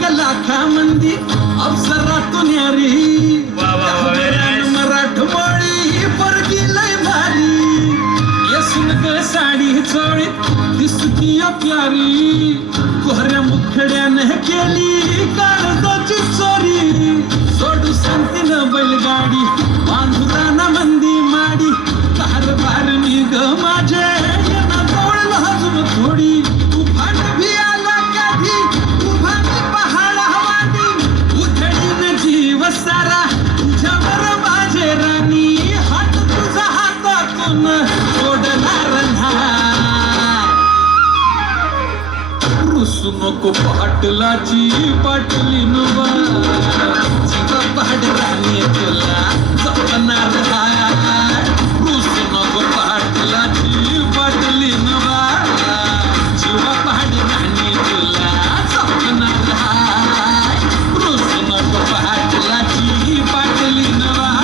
ग लाखा मंदी अप्सरातून यारी मराठमोळी परगी लय भारी येसून ग साडी चोळीत दिसती प्यारी कोहऱ्या मुखड्याने केली काळजाची चोरी सोडू सांगतीन बैलगाडी बांधुराना मंदी माडी कार बार निघ माझे यांना जवळ हजून थोडी तू फाट भी आला कधी उभा मी पहाड हवानी उधळीन जीव सारा तुझ्यावर माझे राणी हात तुझा हातातून सोडणार नाही रुसू नको पाटलाची पाटली नुबा जीवा पहाड राणी तुला जपणार हाय रुसू नको पाटलाची पाटली नुबा जीवा पहाड राणी तुला जपणार हाय रुसू नको पाटलाची पाटली नुबा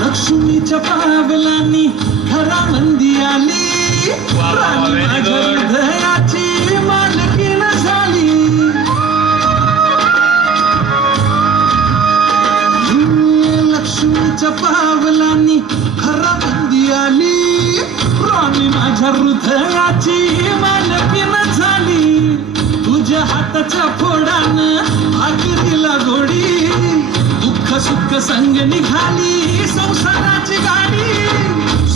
लक्ष्मीच्या पावलांनी घरामंदी आली राणी माझ्या हृदयाची मालकीण झाली लक्ष्मीच्या पावलांनी घरामंदी आली राणी माझ्या हृदयाची मालकीण झाली तुझ्या हाताच्या फोडानं आखरीला गोडी दुःख सुख संग निघाली संसाराची गाडी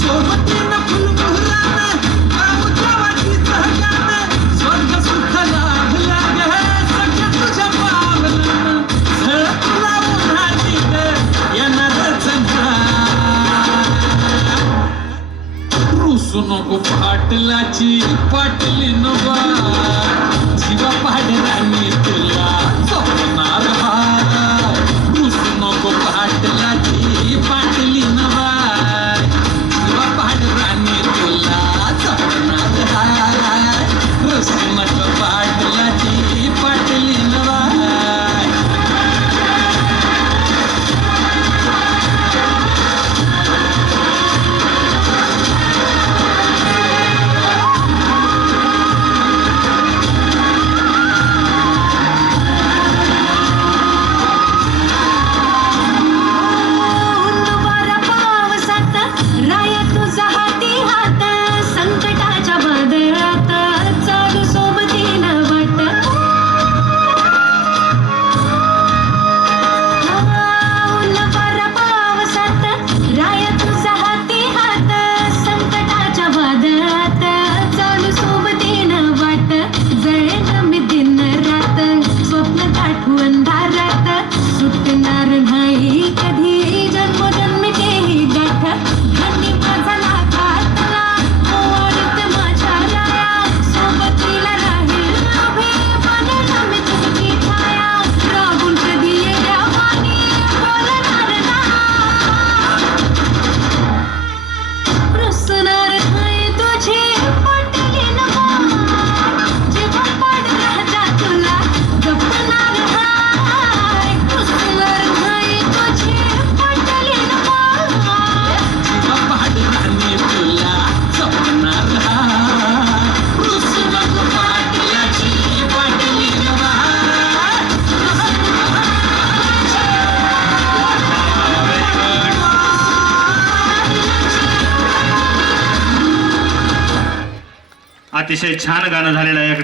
सोबतीनं फुलमोहरानं गावच्या वाटीचं गाणं स्वर्ग सुख लाभला ग सख्या तुझ्या पावलानं झळकला उन्हाची येणारच रुसू नको पाटलाची पाटली नवा जीवा पहाड राणी तुला जपणार हाय रुसू नको पाटलाची पाटली नवा जीवा पहाड राणी तुला जपणार हाय रुसू नको पाटलाची पाटली नवा अतिशय छान गाणं झालेलं आहे.